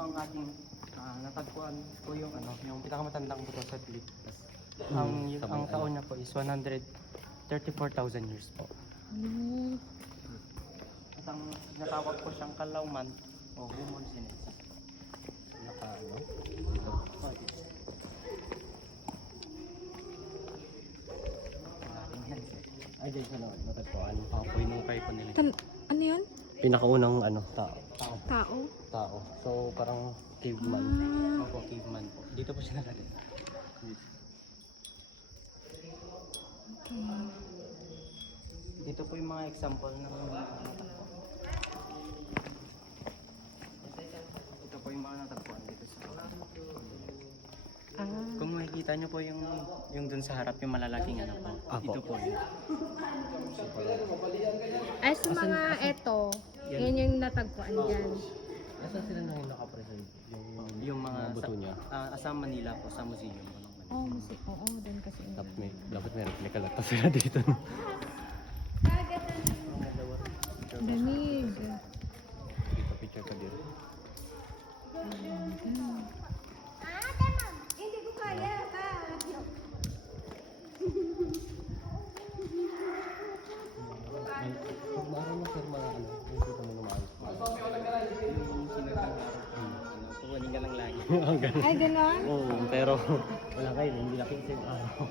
ang ating natagpuan po yung yung pinakamatandang buto sa Pilipinas. Ang taon niya po is 134,000 years po. At ang natawag po siyang Kalauman o Gumon Sinensis. Dito. Ay, dyan siya natagpuan. Apoy nung kayo po nila. Ano yun? Pinakaunang tao. Tao? So parang caveman. Opo, caveman po. Dito po siya nakalagay. Okay. Dito po yung mga example ng natagpuan. Ito po yung mga natagpuan dito sa Kung makikita nyo po yung dun sa harap, yung malalaking po. Ito po yun. Ay, sa mga eto, yan yung natagpuan dyan. Nasaan sila nang nakapreserve? Yung mga buto niya? Sa Manila po, sa museum. Oh, musik. Oo, doon kasi. Dapat may replica lang sila dito. Danig. Dito picture ka dito. Hindi ko kaya. Mara mo sir mga hindi ko mo maayos. Yung sinatang kukunin ka lang lagi. Ay, ganon? Oo, pero wala kayo, hindi nakita yung araw.